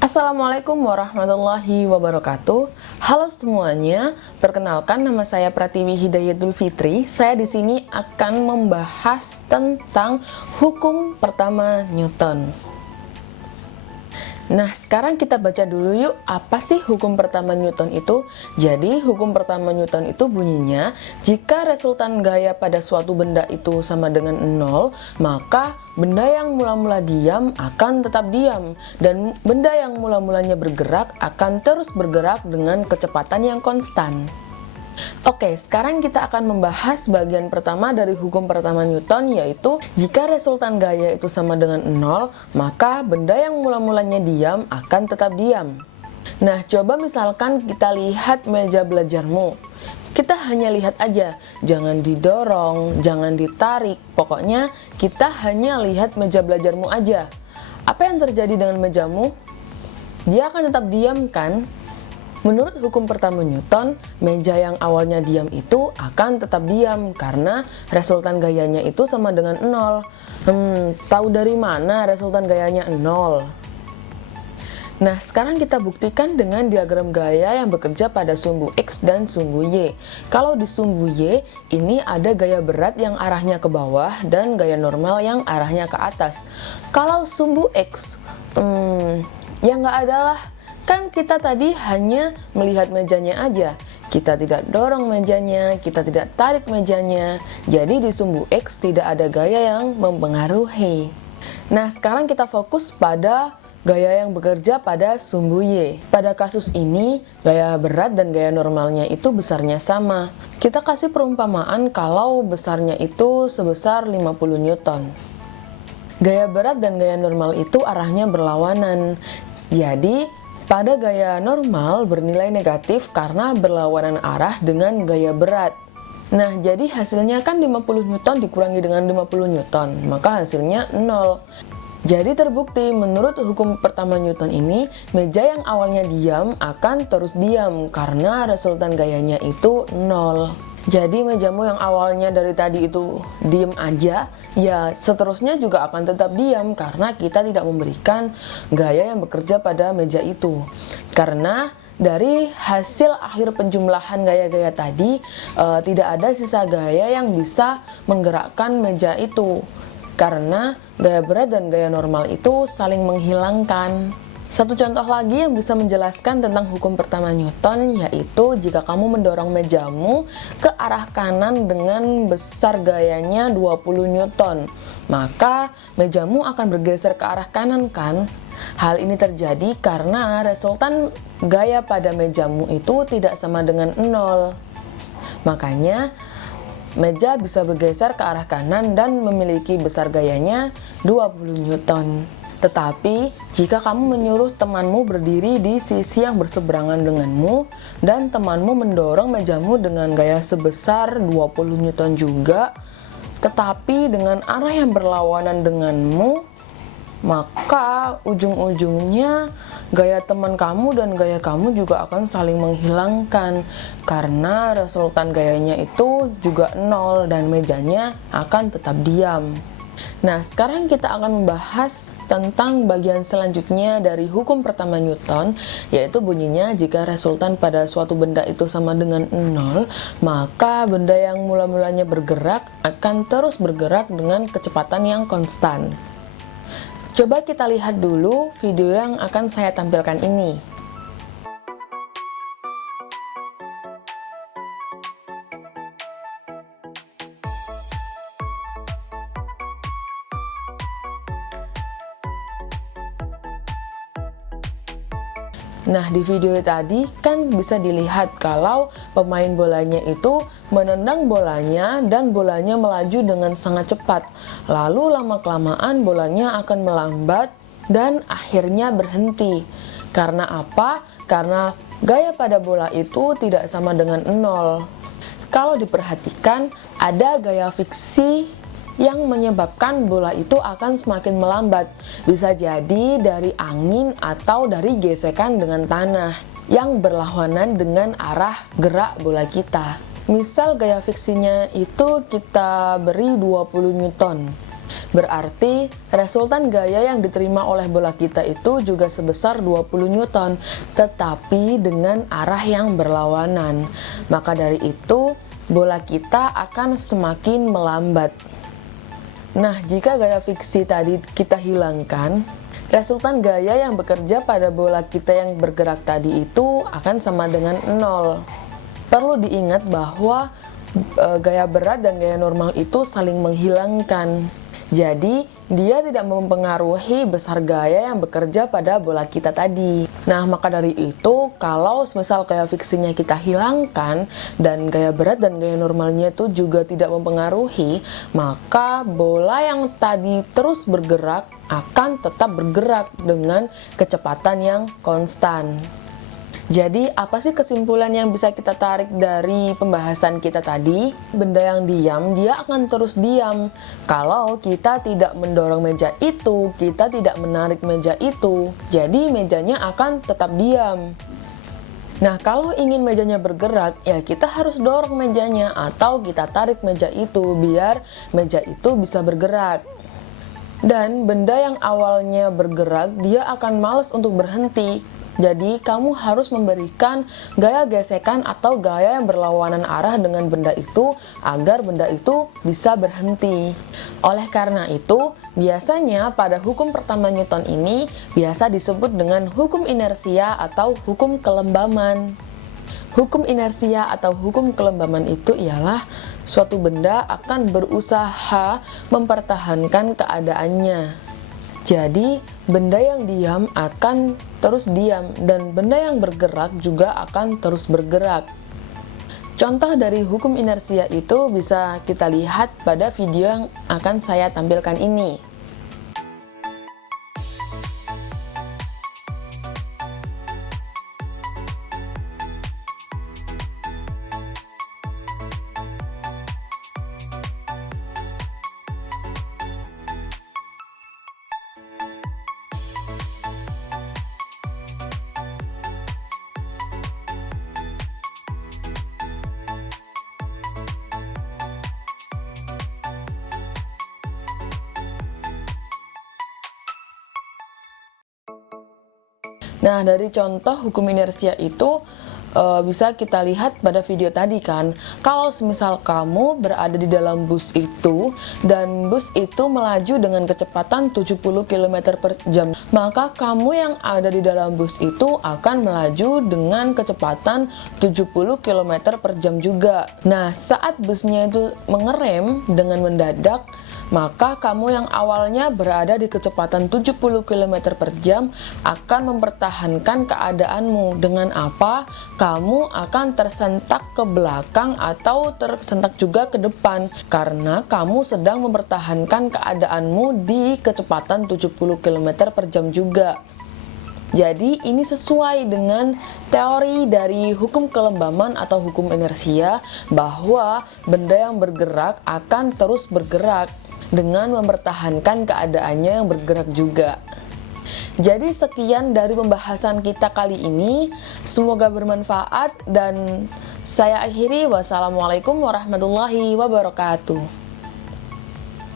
Assalamualaikum warahmatullahi wabarakatuh. Halo semuanya, perkenalkan nama saya Pratiwi Hidayatul Fitri. Saya di sini akan membahas tentang hukum pertama Newton. Nah, sekarang kita baca dulu yuk, apa sih hukum pertama Newton itu? Jadi, hukum pertama Newton itu bunyinya, jika resultan gaya pada suatu benda itu sama dengan 0, maka benda yang mula-mula diam akan tetap diam, dan benda yang mula-mulanya bergerak akan terus bergerak dengan kecepatan yang konstan. Oke, sekarang kita akan membahas bagian pertama dari hukum pertama Newton, yaitu jika resultan gaya itu sama dengan 0, maka benda yang mula-mulanya diam akan tetap diam. Nah, coba misalkan kita lihat meja belajarmu. Kita hanya lihat aja, jangan didorong, jangan ditarik, pokoknya kita hanya lihat meja belajarmu aja. Apa yang terjadi dengan mejamu? Dia akan tetap diam kan? Menurut hukum pertama Newton, meja yang awalnya diam itu akan tetap diam karena resultan gayanya itu sama dengan 0. Tahu dari mana resultan gayanya 0? Nah, sekarang kita buktikan dengan diagram gaya yang bekerja pada sumbu X dan sumbu Y. Kalau di sumbu Y, ini ada gaya berat yang arahnya ke bawah dan gaya normal yang arahnya ke atas. Kalau sumbu X, ya nggak ada lah. Kan kita tadi hanya melihat mejanya aja, kita tidak dorong mejanya, kita tidak tarik mejanya, jadi di sumbu X tidak ada gaya yang mempengaruhi. Nah, sekarang kita fokus pada gaya yang bekerja pada sumbu Y. Pada kasus ini, gaya berat dan gaya normalnya itu besarnya sama. Kita kasih perumpamaan kalau besarnya itu sebesar 50 Newton. Gaya berat dan gaya normal itu arahnya berlawanan, jadi pada gaya normal bernilai negatif karena berlawanan arah dengan gaya berat. Nah, jadi hasilnya kan 50 Newton dikurangi dengan 50 Newton, maka hasilnya 0. Jadi terbukti menurut hukum pertama Newton ini, meja yang awalnya diam akan terus diam karena resultan gayanya itu 0. Jadi mejamu yang awalnya dari tadi itu diem aja, ya seterusnya juga akan tetap diam karena kita tidak memberikan gaya yang bekerja pada meja itu. Karena dari hasil akhir penjumlahan gaya-gaya tadi, tidak ada sisa gaya yang bisa menggerakkan meja itu. Karena gaya berat dan gaya normal itu saling menghilangkan. Satu contoh lagi yang bisa menjelaskan tentang hukum pertama Newton, yaitu jika kamu mendorong mejamu ke arah kanan dengan besar gayanya 20 Newton, maka mejamu akan bergeser ke arah kanan kan? Hal ini terjadi karena resultan gaya pada mejamu itu tidak sama dengan 0. Makanya, meja bisa bergeser ke arah kanan dan memiliki besar gayanya 20 Newton. Tetapi, jika kamu menyuruh temanmu berdiri di sisi yang berseberangan denganmu, dan temanmu mendorong mejamu dengan gaya sebesar 20 Newton juga, tetapi dengan arah yang berlawanan denganmu, maka ujung-ujungnya gaya teman kamu dan gaya kamu juga akan saling menghilangkan, karena resultan gayanya itu juga 0 dan mejanya akan tetap diam. Nah, sekarang kita akan membahas tentang bagian selanjutnya dari hukum pertama Newton, yaitu bunyinya jika resultan pada suatu benda itu sama dengan 0, maka benda yang mula-mulanya bergerak akan terus bergerak dengan kecepatan yang konstan. Coba kita lihat dulu video yang akan saya tampilkan ini. Nah, di video tadi kan bisa dilihat kalau pemain bolanya itu menendang bolanya dan bolanya melaju dengan sangat cepat. Lalu lama-kelamaan bolanya akan melambat dan akhirnya berhenti. Karena apa? Karena gaya pada bola itu tidak sama dengan 0. Kalau diperhatikan, ada gaya friksi yang menyebabkan bola itu akan semakin melambat. Bisa jadi dari angin atau dari gesekan dengan tanah yang berlawanan dengan arah gerak bola kita. Misal gaya friksinya itu kita beri 20 Newton. Berarti resultan gaya yang diterima oleh bola kita itu juga sebesar 20 Newton, tetapi dengan arah yang berlawanan. Maka dari itu, bola kita akan semakin melambat. Nah, jika gaya fiksi tadi kita hilangkan, resultan gaya yang bekerja pada bola kita yang bergerak tadi itu akan sama dengan 0. Perlu diingat bahwa gaya berat dan gaya normal itu saling menghilangkan. Jadi, dia tidak mempengaruhi besar gaya yang bekerja pada bola kita tadi. Nah, maka dari itu, kalau misal gaya fiksinya kita hilangkan dan gaya berat dan gaya normalnya itu juga tidak mempengaruhi, maka bola yang tadi terus bergerak akan tetap bergerak dengan kecepatan yang konstan. Jadi, apa sih kesimpulan yang bisa kita tarik dari pembahasan kita tadi? Benda yang diam, dia akan terus diam. Kalau kita tidak mendorong meja itu, kita tidak menarik meja itu, jadi mejanya akan tetap diam. Nah, kalau ingin mejanya bergerak, ya kita harus dorong mejanya atau kita tarik meja itu biar meja itu bisa bergerak. Dan benda yang awalnya bergerak, dia akan malas untuk berhenti. Jadi, kamu harus memberikan gaya gesekan atau gaya yang berlawanan arah dengan benda itu agar benda itu bisa berhenti. Oleh karena itu, biasanya pada hukum pertama Newton ini biasa disebut dengan hukum inersia atau hukum kelembaman. Hukum inersia atau hukum kelembaman itu ialah suatu benda akan berusaha mempertahankan keadaannya. Jadi, benda yang diam akan terus diam dan benda yang bergerak juga akan terus bergerak. Contoh dari hukum inersia itu bisa kita lihat pada video yang akan saya tampilkan ini. Nah, dari contoh hukum inersia itu bisa kita lihat pada video tadi kan. Kalau semisal kamu berada di dalam bus itu dan bus itu melaju dengan kecepatan 70 km per jam, maka kamu yang ada di dalam bus itu akan melaju dengan kecepatan 70 km per jam juga. Nah, saat busnya itu mengerem dengan mendadak, maka kamu yang awalnya berada di kecepatan 70 km per jam akan mempertahankan keadaanmu. Dengan apa? Kamu akan tersentak ke belakang atau tersentak juga ke depan karena kamu sedang mempertahankan keadaanmu di kecepatan 70 km per jam juga. Jadi ini sesuai dengan teori dari hukum kelembaman atau hukum inersia bahwa benda yang bergerak akan terus bergerak dengan mempertahankan keadaannya yang bergerak juga. Jadi sekian dari pembahasan kita kali ini, semoga bermanfaat dan saya akhiri. Wassalamualaikum warahmatullahi wabarakatuh.